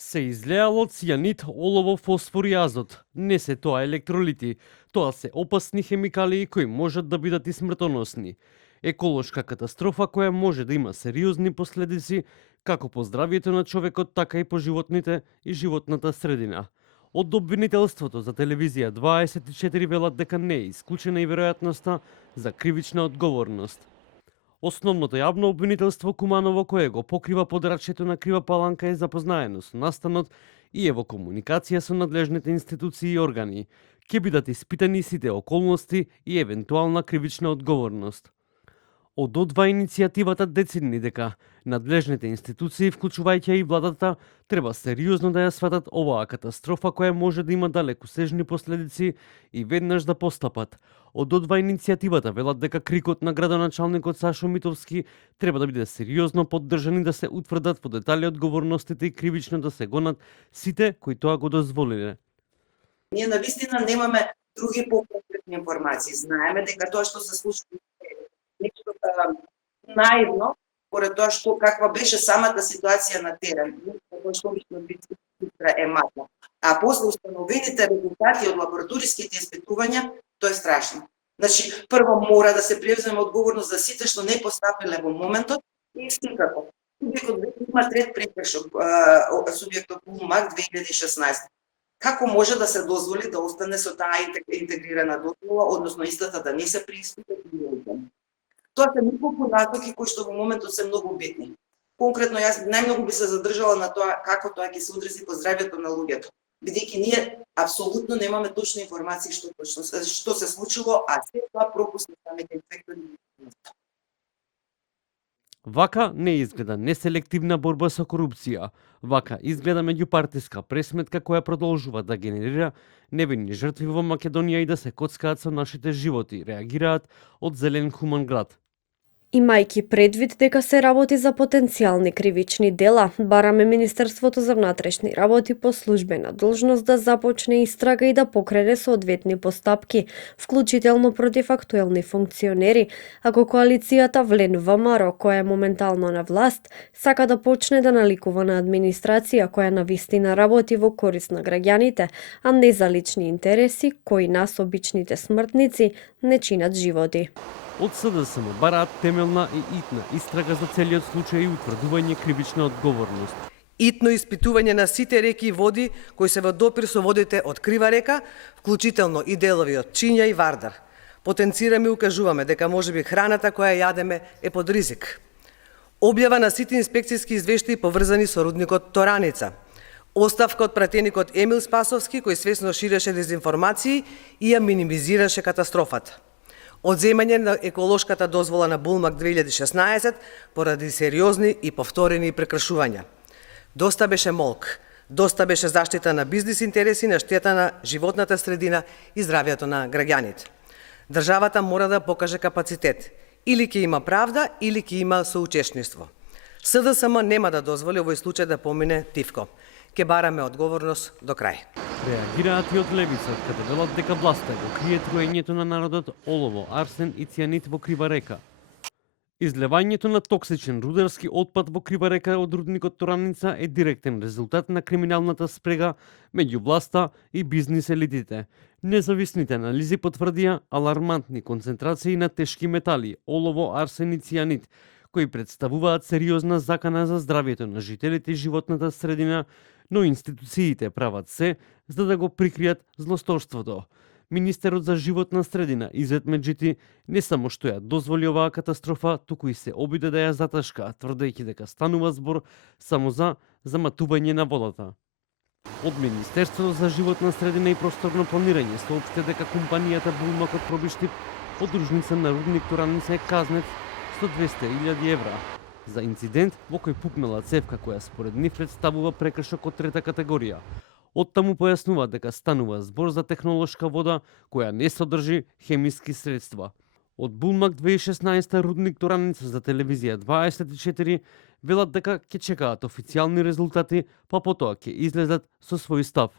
Се излеало цијанид, олово, фосфор и азот. Не се тоа електролити, тоа се опасни хемикалии кои можат да бидат и смртоносни. Еколошка катастрофа која може да има сериозни последици како по здравието на човекот, така и по животните и животната средина. Од обвинителството за телевизија 24 велат дека не е исклучена и веројатноста за кривична одговорност. Основното јавно обвинителство Куманово, кое го покрива подрачјето на Крива Паланка, е запознаено со настанот и е во комуникација со надлежните институции и органи. Ќе бидат испитани сите околности и евентуална кривична одговорност. Од одва иницијативата децидни дека надлежните институции, вклучувајќи и владата, треба сериозно да ја сватат оваа катастрофа која може да има далекосежни последици и веднаш да постапат. Од одва иницијативата велат дека крикот на градоначалникот Сашо Митовски треба да биде сериозно поддржан и да се утврдат во детали одговорностите и кривично да се гонат сите кои тоа го дозволиле. Ние навистина немаме други поконкретни информации. Знаеме дека тоа што се случи нешто наивно, поред тоа што каква беше самата ситуација на терен, кој што е мала. А после установените резултати од лабораториските испитувања, тоа е страшно. Значи, прво мора да се превземе одговорност за сите што не постапиле во моментот и секако. Субјектот има трет прекршок, субјектот УМАК 2016. Како може да се дозволи да остане со таа интегрирана дозвола, односно истата да не се преиспита и не. Тоа се неколку насоки кои што во моментот се многу битни. Конкретно јас најмногу би се задржала на тоа како тоа ќе се одрази по здравјето на луѓето, бидејќи ние апсолутно немаме точни информации што се случило, а се тоа пропуск на самите инспектори. Вака не изгледа неселективна борба со корупција. Вака изгледа меѓупартиска пресметка која продолжува да генерира невинни жртви во Македонија и да се коцкаат со нашите животи, реагираат од Зелен хуман град. Имајќи предвид дека се работи за потенцијални кривични дела, бараме Министерството за внатрешни работи по службена должност да започне истрага и да покрене соодветни постапки, вклучително против актуелни функционери, ако коалицијата Влен ВМРО, која е моментално на власт, сака да почне да наликува на администрација која навистина работи во корист на граѓаните, а не за лични интереси кои нас, обичните смртници, не чинат животи. Од СДСМ бараат темелна и итна истрага за целиот случај и утврдување кривична одговорност. Итно испитување на сите реки и води кои се во допир со водите од Крива река, вклучително и делови од Чинја и Вардар. Потенцираме и укажуваме дека можеби храната која јадеме е под ризик. Објава на сите инспекцијски извештаи поврзани со рудникот Тораница. Оставка од пратеникот Емил Спасовски кој свесно ширеше дезинформации и ја минимизираше катастрофата. Одземање на еколошката дозвола на Булмак 2016 поради сериозни и повторени прекршувања. Доста беше молк, доста беше заштита на бизнис интереси на штета на животната средина и здравјето на граѓаните. Државата мора да покаже капацитет. Или ќе има правда, или ќе има соучесниство. СДСМ нема да дозволи овој случај да помине тивко. Ке бараме одговорност до крај. Реагираат и од левица, каде велат дека власта го крие труењето на народот олово, арсен и цијанид во Крива река. Излевањето на токсичен рударски отпад во Крива река од рудникот Тораница е директен резултат на криминалната спрега меѓу власта и бизнис елитите. Независните анализи потврдија алармантни концентрации на тешки метали, олово, арсен и цијанид, кои представуваат сериозна закана за здравието на жителите и животната средина, но институциите прават се за да го прикријат злосторството. Министерот за животна средина Изет Меджити не само што ја дозволи оваа катастрофа, туку и се обиде да ја заташка, тврдејќи дека станува збор само за заматување на водата. Од Министерството за животна средина и просторно планирање соопшти дека компанијата Булмак од Пробиштип, подружница на рудник Тораница, е казнет со 200.000 евра за инцидент во кој пукнала цевка која според нив представува прекршок од трета категорија. Оттаму појаснува дека станува збор за технолошка вода која не содржи хемиски средства. Од Булмак 2016 рудник Тораница за телевизија 24 велат дека ќе чекаат официјални резултати, па потоа ќе излезат со свој став.